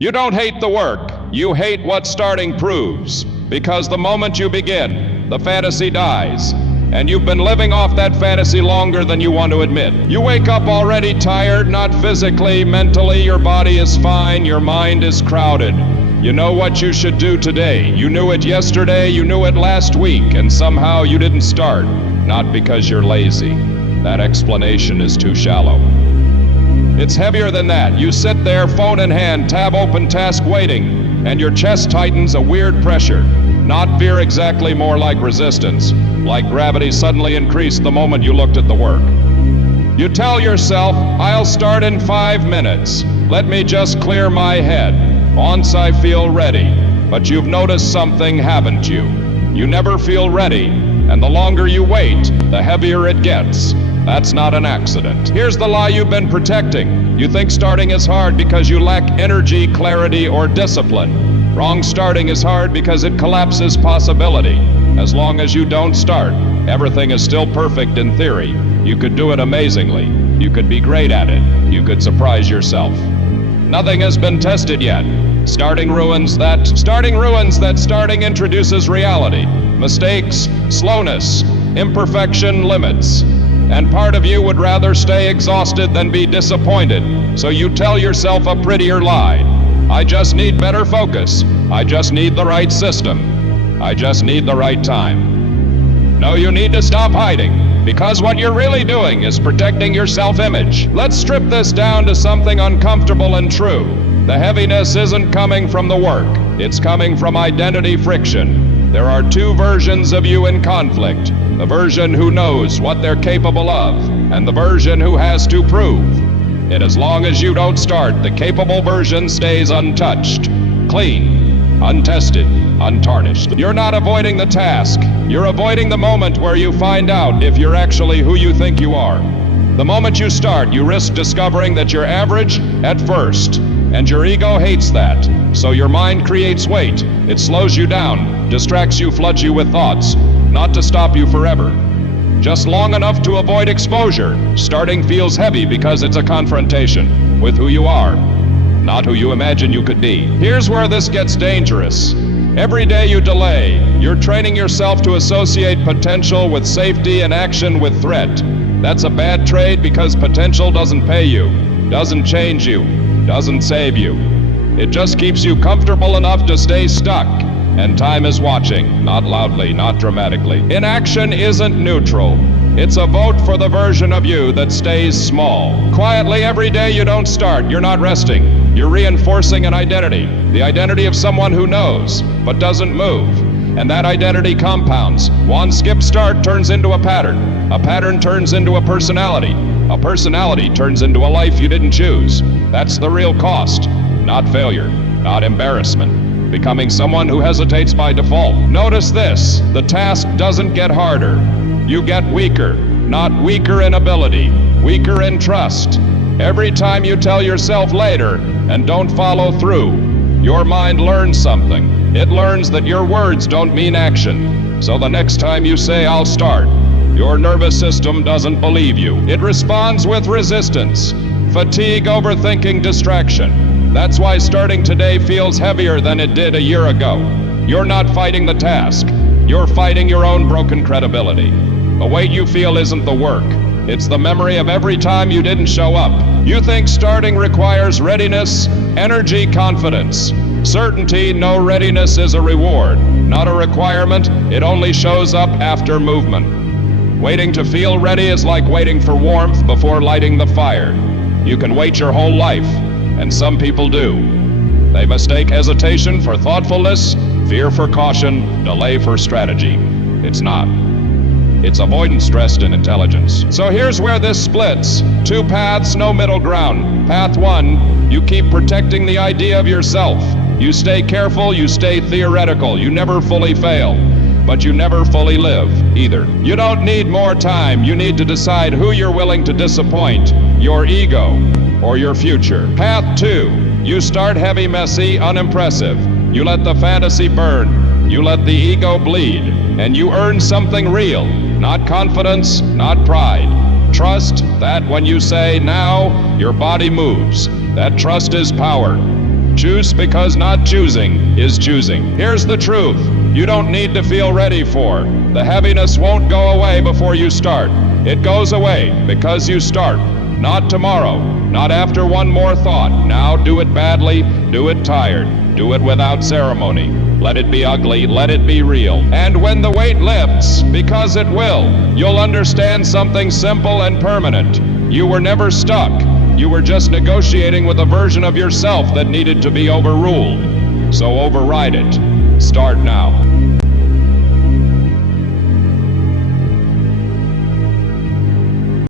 You don't hate the work, you hate what starting proves. Because the moment you begin, the fantasy dies. And you've been living off that fantasy longer than you want to admit. You wake up already tired, not physically, mentally, your body is fine, your mind is crowded. You know what you should do today. You knew it yesterday, you knew it last week, and somehow you didn't start. Not because you're lazy. That explanation is too shallow. It's heavier than that. You sit there, phone in hand, tab open, task waiting, and your chest tightens a weird pressure. Not fear exactly, more like resistance. Like gravity suddenly increased the moment you looked at the work. You tell yourself, I'll start in 5 minutes. Let me just clear my head. Once I feel ready. But you've noticed something, haven't you? You never feel ready, and the longer you wait, the heavier it gets. That's not an accident. Here's the lie you've been protecting. You think starting is hard because you lack energy, clarity, or discipline. Wrong. Starting is hard because it collapses possibility. As long as you don't start, everything is still perfect in theory. You could do it amazingly. You could be great at it. You could surprise yourself. Nothing has been tested yet. Starting ruins that. Starting introduces reality. Mistakes, slowness, imperfection, limits. And part of you would rather stay exhausted than be disappointed. So you tell yourself a prettier lie. I just need better focus. I just need the right system. I just need the right time. No, you need to stop hiding, because what you're really doing is protecting your self-image. Let's strip this down to something uncomfortable and true. The heaviness isn't coming from the work. It's coming from identity friction. There are two versions of you in conflict. The version who knows what they're capable of, and the version who has to prove. And as long as you don't start, the capable version stays untouched, clean, untested, untarnished. You're not avoiding the task. You're avoiding the moment where you find out if you're actually who you think you are. The moment you start, you risk discovering that you're average at first, and your ego hates that. So your mind creates weight. It slows you down, distracts you, floods you with thoughts, not to stop you forever. Just long enough to avoid exposure. Starting feels heavy because it's a confrontation with who you are, not who you imagine you could be. Here's where this gets dangerous. Every day you delay, you're training yourself to associate potential with safety and action with threat. That's a bad trade because potential doesn't pay you, doesn't change you, doesn't save you. It just keeps you comfortable enough to stay stuck. And time is watching, not loudly, not dramatically. Inaction isn't neutral. It's a vote for the version of you that stays small. Quietly every day you don't start, you're not resting. You're reinforcing an identity, the identity of someone who knows, but doesn't move. And that identity compounds. One skip start turns into a pattern turns into a personality turns into a life you didn't choose. That's the real cost, not failure, not embarrassment. Becoming someone who hesitates by default. Notice this, the task doesn't get harder. You get weaker, not weaker in ability, weaker in trust. Every time you tell yourself later and don't follow through, your mind learns something. It learns that your words don't mean action. So the next time you say, I'll start, your nervous system doesn't believe you. It responds with resistance, fatigue, overthinking, distraction. That's why starting today feels heavier than it did a year ago. You're not fighting the task. You're fighting your own broken credibility. The weight you feel isn't the work. It's the memory of every time you didn't show up. You think starting requires readiness, energy, confidence. Certainty, no readiness is a reward, not a requirement. It only shows up after movement. Waiting to feel ready is like waiting for warmth before lighting the fire. You can wait your whole life. And some people do. They mistake hesitation for thoughtfulness, fear for caution, delay for strategy. It's not. It's avoidance dressed in intelligence. So here's where this splits. Two paths, no middle ground. Path one, you keep protecting the idea of yourself. You stay careful, you stay theoretical, you never fully fail. But you never fully live, either. You don't need more time. You need to decide who you're willing to disappoint, your ego or your future. Path two, you start heavy, messy, unimpressive. You let the fantasy burn. You let the ego bleed. And you earn something real, not confidence, not pride. Trust that when you say now, your body moves. That trust is power. Choose because not choosing is choosing. Here's the truth. You don't need to feel ready for. The heaviness won't go away before you start. It goes away because you start. Not tomorrow, not after one more thought. Now do it badly, do it tired, do it without ceremony. Let it be ugly, let it be real. And when the weight lifts, because it will, you'll understand something simple and permanent. You were never stuck. You were just negotiating with a version of yourself that needed to be overruled. So override it. Start now.